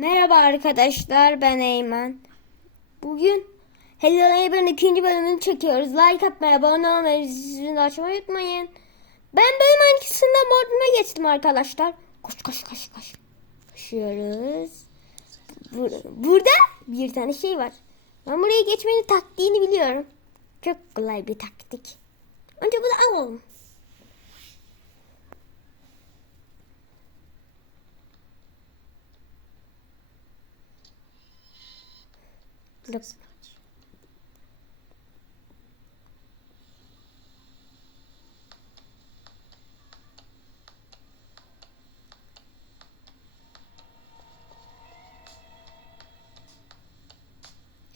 Merhaba arkadaşlar ben Eymen. Bugün Hello Neighbor'ın ikinci bölümünü çekiyoruz. Like atmayı, abone olmayı, zilini açmayı unutmayın. Ben bölüm hangisinden moduna geçtim arkadaşlar. Koş koş koş koş. Koşuyoruz. Bur- burada bir tane şey var. Ben buraya geçmenin taktiğini biliyorum. Çok kolay bir taktik. Önce bunu alalım. Lıp.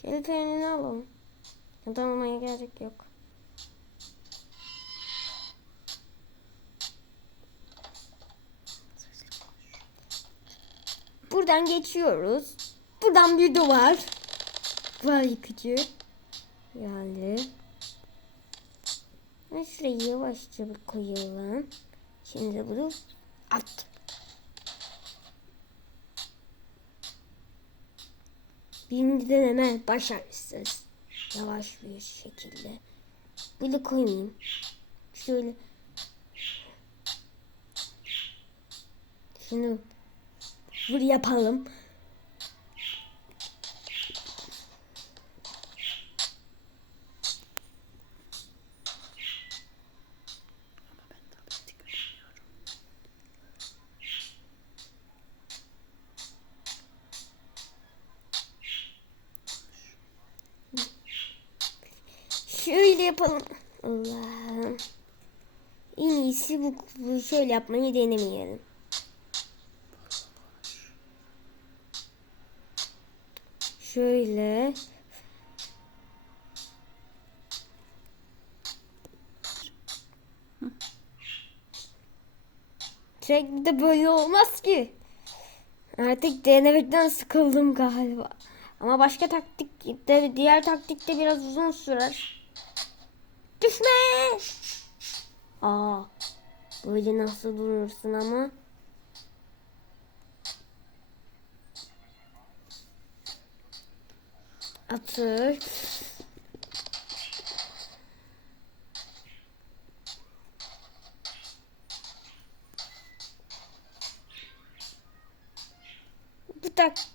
Şöyle trenini alalım. Ya da almaya gerek yok. Buradan geçiyoruz. Buradan bir duvar. Duvar yıkıcı. Yani. Ben yavaşça bir koyalım. Şimdi bunu at. Birinci deneme başarısız. Yavaş bir şekilde. Böyle koymayayım. Şöyle. Şunu vur yapalım. Şöyle yapalım. Allah'ım. En iyisi bu, bu şöyle yapmayı denemeyelim. Şöyle. Sürekli de böyle olmaz ki. Artık denemekten sıkıldım galiba. Ama başka taktik diğer taktikte biraz uzun sürer. Düşme! Aa, böyle nasıl durursun ama? Atır. Bu tak.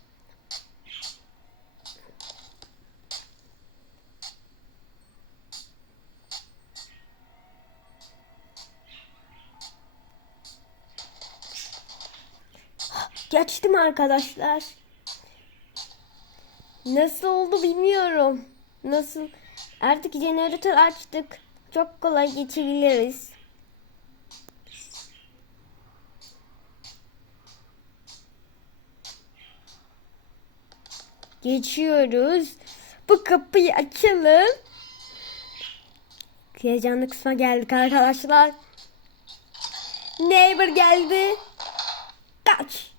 Geçtim arkadaşlar. Nasıl oldu bilmiyorum. Nasıl? Artık jeneratör açtık. Çok kolay geçebiliriz. Geçiyoruz. Bu kapıyı açalım. Heyecanlı kısma geldik arkadaşlar. Neighbor geldi. Kaç.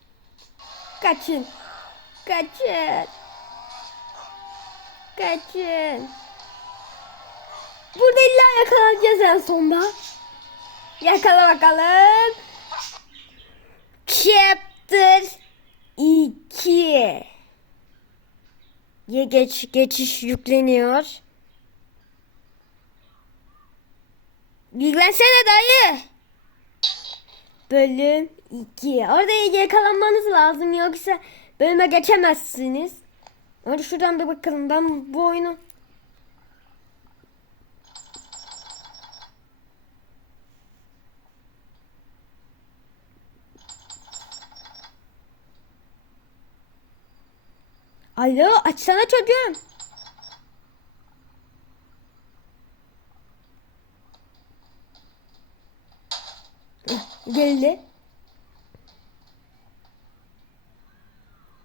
Kaçın. Kaçın. Kaçın. Burada illa yakalanacağız en sonunda. Yakala bakalım. Chapter 2 Ye geç geçiş yükleniyor. Bilgilensene dayı. Bölüm 2. Orada yakalanmanız lazım yoksa bölüme geçemezsiniz. Hadi şuradan bir bakalım. Ben bu oyunu Alo açsana çocuğum. Geldi.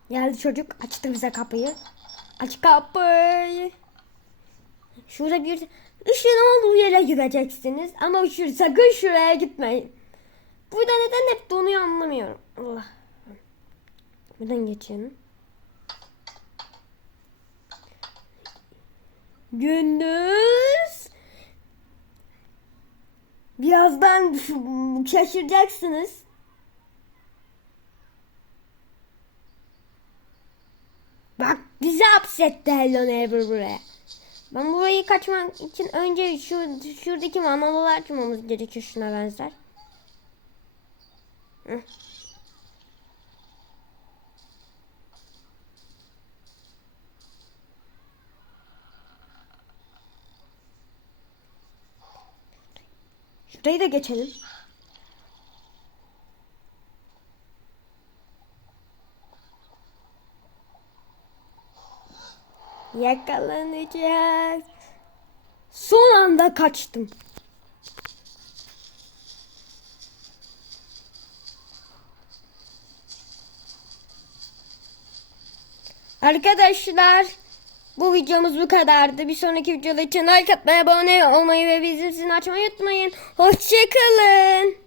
Geldi çocuk açtı bize kapıyı. Aç kapıyı. Şurada bir ışığın olduğu yere gideceksiniz. Ama şu, sakın şuraya gitmeyin. Burada neden hep donuyor anlamıyorum. Allah. Buradan geçelim. Gündüz. Birazdan şaşıracaksınız. Bak bizi hapsetti Hello Neighbor buraya. Ben burayı kaçmak için önce şu şuradaki mamalılar açmamız gerekiyor şuna benzer. Hı. Şurayı da geçelim. Yakalanacağız. Son anda kaçtım. Arkadaşlar bu videomuz bu kadardı. Bir sonraki videoda için like atmayı, abone olmayı ve bizim zilini açmayı unutmayın. Hoşçakalın.